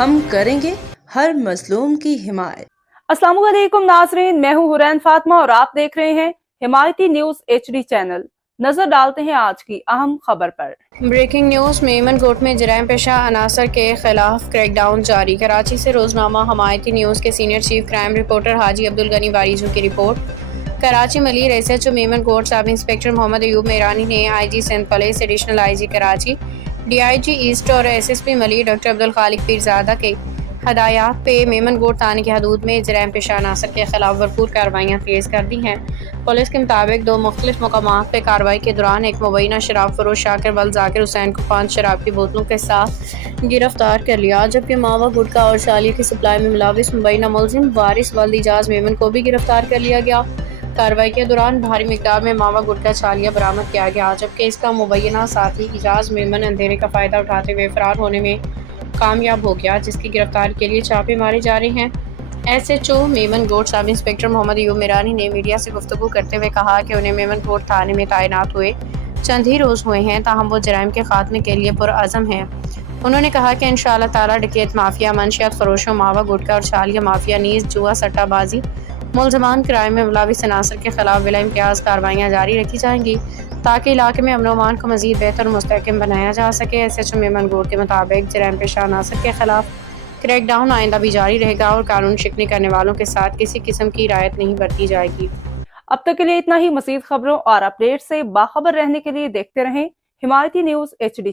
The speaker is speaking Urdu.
ہم کریں گے ہر مظلوم کی حمایت۔ السلام علیکم ناظرین، میں ہوں حورین فاطمہ اور آپ دیکھ رہے ہیں حمایتی نیوز HD چینل۔ نظر ڈالتے ہیں آج کی اہم خبر پر۔ بریکنگ نیوز، میمن کوٹ میں جرائم پیشہ عناصر کے خلاف کریک ڈاؤن جاری۔ کراچی سے روزنامہ حمایتی نیوز کے senior chief crime reporter Haji Abdulghani Warijo کی رپورٹ۔ Karachi Malir SHO Memon Kot sub inspector Muhammad Ayub Mirani نے IG Sindh police, additional IG Karachi, DIG east اور SSP ملیر ڈاکٹر عبدالخالق پیرزادہ کے ہدایات پہ میمن کوٹ تھانے کی حدود میں جرائم پیشہ عناصر کے خلاف بھرپور کارروائیاں تیز کر دی ہیں۔ پولیس کے مطابق 2 مختلف مقامات پہ کارروائی کے دوران ایک مبینہ شراب فروش شاکر ول ذاکر حسین کو 5 شراب کی بوتلوں کے ساتھ گرفتار کر لیا، جبکہ ماوا گٹکا اور چالیہ کی سپلائی میں ملوث مبینہ ملزم وارث ولد اجاز میمن کو بھی گرفتار کر لیا گیا۔ کارروائی کے دوران بھاری مقدار میں ماوا گٹکا چالیہ برآمد کیا گیا، جبکہ اس کا مبینہ ساتھی اجاز میمن اندھیرے کا فائدہ اٹھاتے ہوئے فرار ہونے میں کامیاب ہو گیا، جس کی گرفتاری کے لیے چھاپے مارے جا رہے ہیں۔ SHO Memon Kot sub inspector Muhammad Ayub Mirani نے میڈیا سے گفتگو کرتے ہوئے کہا کہ انہیں میمن کوٹ تھانے میں تعینات ہوئے چند ہی روز ہوئے ہیں، تاہم وہ جرائم کے خاتمے کے لیے پرعزم ہیں۔ انہوں نے کہا کہ انشاءاللہ تعالی ڈکیت مافیا، منشیات فروشوں، ماوا گٹکا اور چالیہ مافیا نیز جوا سٹہ بازی ملزمان کرائم میں ملوث عناصر کے خلاف بلا امتیاز کارروائیاں جاری رکھی جائیں گی، تاکہ علاقے میں امن و امان کو مزید بہتر اور مستحکم بنایا جا سکے۔ SHO میمن کوٹ کے مطابق جرائم پیشہ عناصر کے خلاف کریک ڈاؤن آئندہ بھی جاری رہے گا اور قانون شکنی کرنے والوں کے ساتھ کسی قسم کی رعایت نہیں برتی جائے گی۔ اب تک کے لیے اتنا ہی۔ مزید خبروں اور اپڈیٹ سے باخبر رہنے کے لیے دیکھتے رہیں حمایتی نیوز HD۔